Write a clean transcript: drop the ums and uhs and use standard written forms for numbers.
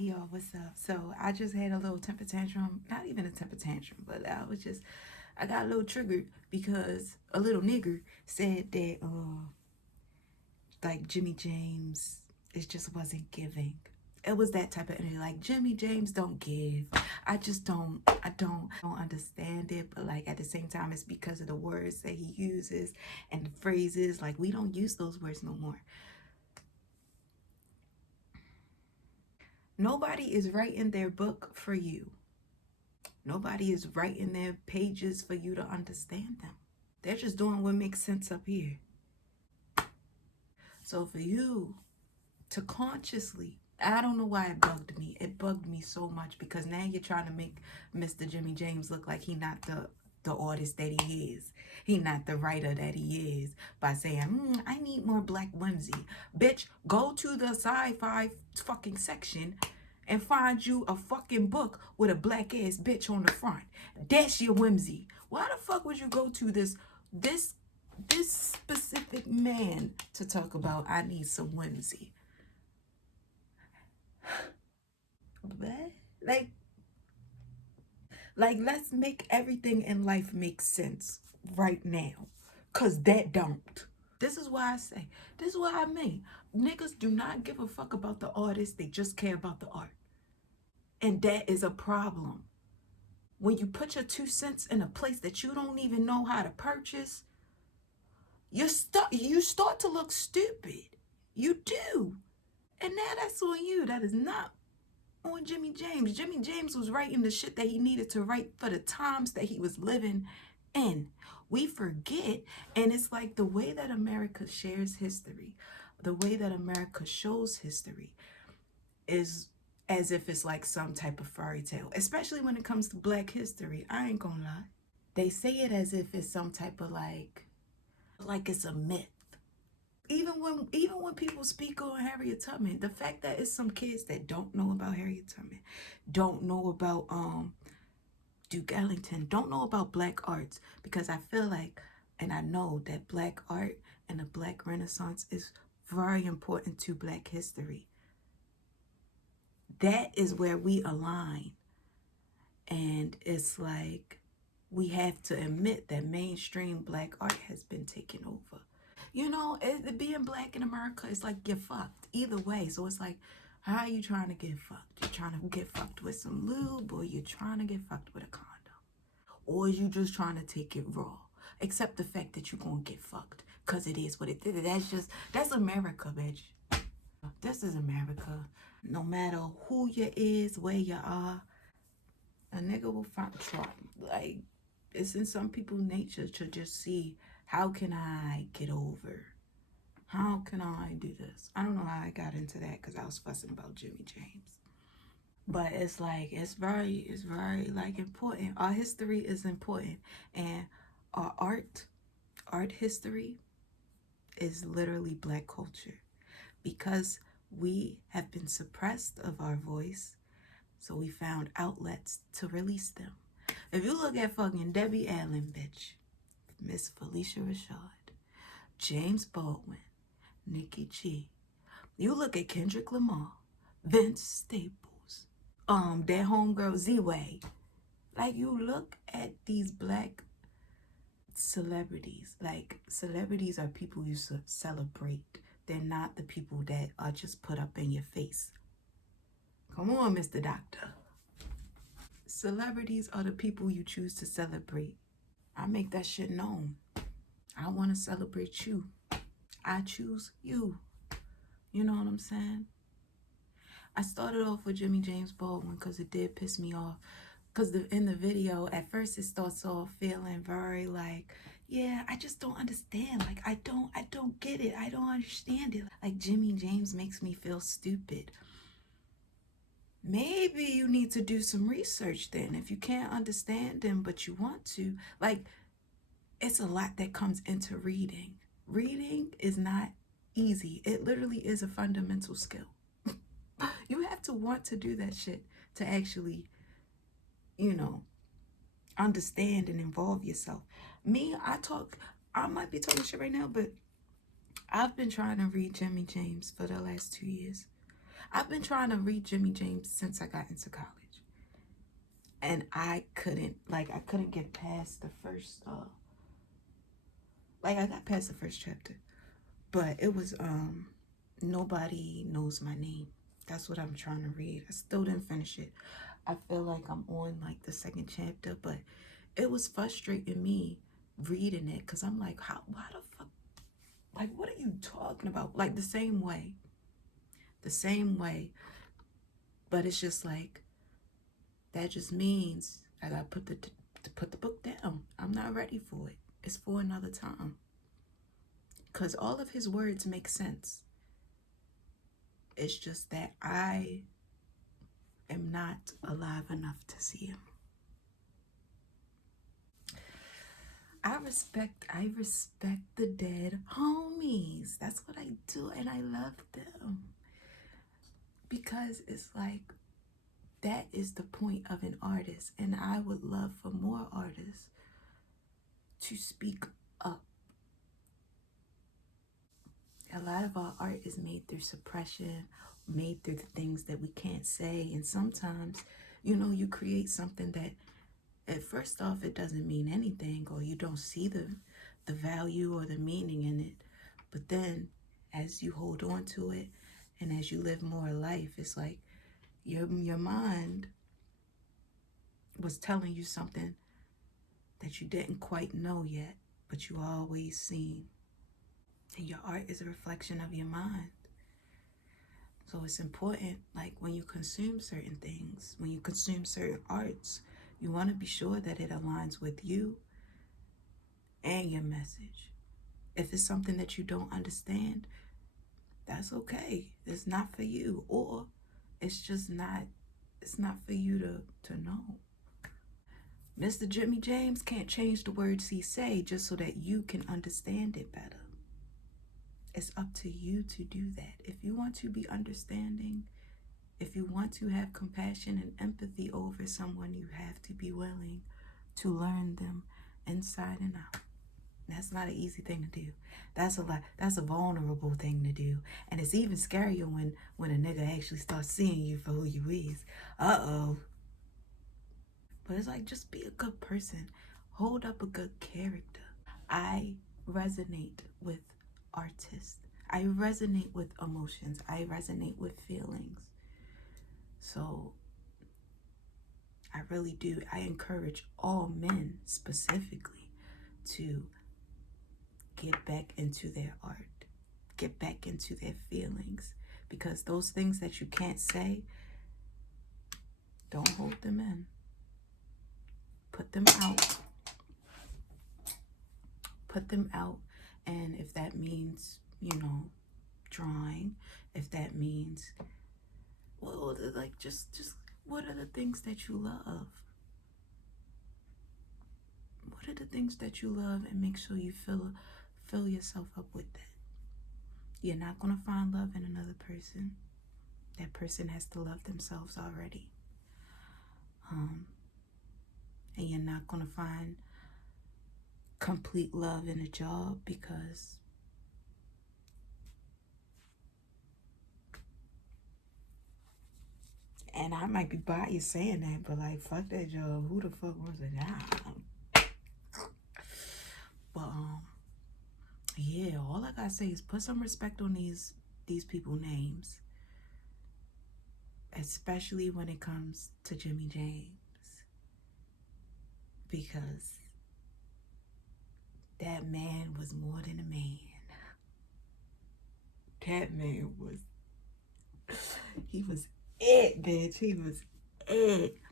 Hey y'all, what's up? So I just had a little temper tantrum. Not even a temper tantrum, but I got a little triggered because a little nigger said that like Jimmy James, it just wasn't giving. It was that type of energy. Like Jimmy James don't give. I don't understand it, but like at the same time it's because of the words that he uses and the phrases. Like we don't use those words no more. Nobody is writing their book for you. Nobody is writing their pages for you to understand them. They're just doing what makes sense up here. So for you to consciously, I don't know why it bugged me. It bugged me so much because now you're trying to make Mr. Jimmy James look like he not the artist that he is. He not the writer that he is by saying, I need more black whimsy. Bitch, go to the sci-fi fucking section and find you a fucking book with a black ass bitch on the front. That's your whimsy. Why the fuck would you go to this specific man to talk about I need some whimsy? What? Like let's make everything in life make sense right now. Cause that don't. This is why I say, this is what I mean. Niggas do not give a fuck about the artist, they just care about the art. And that is a problem. When you put your 2 cents in a place that you don't even know how to purchase, you start to look stupid. You do. And now that's on you. That is not on Jimmy James. Jimmy James was writing the shit that he needed to write for the times that he was living in. We forget, and it's like the way that America shares history, the way that America shows history is as if it's like some type of fairy tale, especially when it comes to Black history. I ain't gonna lie. They say it as if it's some type of like it's a myth. Even when people speak on Harriet Tubman, the fact that it's some kids that don't know about Harriet Tubman, don't know about Duke Ellington, don't know about Black arts, because I feel like, and I know that Black art and the Black Renaissance is very important to Black history. That is where we align. And it's like we have to admit that mainstream Black art has been taken over. You know, being Black in America is like you're fucked either way. So it's like, how are you trying to get fucked? You're trying to get fucked with some lube, or you're trying to get fucked with a condom, or you just trying to take it raw. Accept the fact that you're gonna get fucked, cause it is what it is. That's America, bitch. This is America. No matter who you is, where you are, a nigga will find try. Like, it's in some people's nature to just see, how can I get over? How can I do this? I don't know how I got into that because I was fussing about Jimmy James. But it's like, it's very like important. Our history is important. And our art history is literally Black culture. Because we have been suppressed of our voice, so we found outlets to release them. If you look at fucking Debbie Allen, bitch, Miss Felicia Rashad, James Baldwin, Nikki G. You look at Kendrick Lamar, Vince Staples, that homegirl Z-Way. Like, you look at these Black celebrities. Like, celebrities are people you celebrate. They're not the people that are just put up in your face. Come on, Mr. Doctor. Celebrities are the people you choose to celebrate. I make that shit known. I want to celebrate you. I choose you. You know what I'm saying? I started off with Jimmy James Baldwin because it did piss me off. Because in the video, at first it starts off feeling very like, yeah, I just don't understand. Like, I don't get it. I don't understand it. Like, Jimmy James makes me feel stupid. Maybe you need to do some research then. If you can't understand him, but you want to. Like, it's a lot that comes into reading. Reading is not easy. It literally is a fundamental skill. You have to want to do that shit to actually, you know, understand and involve yourself. Me, I might be talking shit right now, but I've been trying to read Jimmy James for the last 2 years. I've been trying to read Jimmy James since I got into college. And I couldn't get past the first I got past the first chapter. But it was Nobody Knows My Name. That's what I'm trying to read. I still didn't finish it. I feel like I'm on like the second chapter, but it was frustrating me reading it because I'm like, why the fuck? Like, what are you talking about? Like the same way. The same way. But it's just like, that just means I gotta put the book down. I'm not ready for it. It's for another time. Because all of his words make sense. It's just that I am not alive enough to see him. I respect the dead homies. That's what I do, and I love them. Because it's like, that is the point of an artist, and I would love for more artists to speak up. A lot of our art is made through suppression, made through the things that we can't say, and sometimes, you create something that at first off it doesn't mean anything, or you don't see the value or the meaning in it. But then as you hold on to it and as you live more life, it's like your mind was telling you something that you didn't quite know yet, but you always seen. And your art is a reflection of your mind. So it's important, like when you consume certain things, when you consume certain arts, you want to be sure that it aligns with you and your message. If it's something that you don't understand, that's okay. It's not for you, or it's just not, it's not for you to know. Mr. Jimmy James can't change the words he say just so that you can understand it better. It's up to you to do that. If you want to be understanding, if you want to have compassion and empathy over someone, you have to be willing to learn them inside and out. That's not an easy thing to do. That's a vulnerable thing to do. And it's even scarier when a nigga actually starts seeing you for who you is. Uh-oh. But it's like, just be a good person. Hold up a good character. I resonate with artists. I resonate with emotions. I resonate with feelings. So I really do. I encourage all men specifically to get back into their art, get back into their feelings, because those things that you can't say, don't hold them in. Put them out. Put them out. And if that means, drawing, if that means, well, like, just what are the things that you love? What are the things that you love, and make sure you fill yourself up with that. You're not going to find love in another person. That person has to love themselves already. And you're not going to find complete love in a job, because and I might be biased saying that, but like, fuck that job. Who the fuck wants a job? But yeah, all I gotta say is put some respect on these people's names, especially when it comes to Jimmy James, because that man was more than a man. That man was, he was it, bitch. He was it.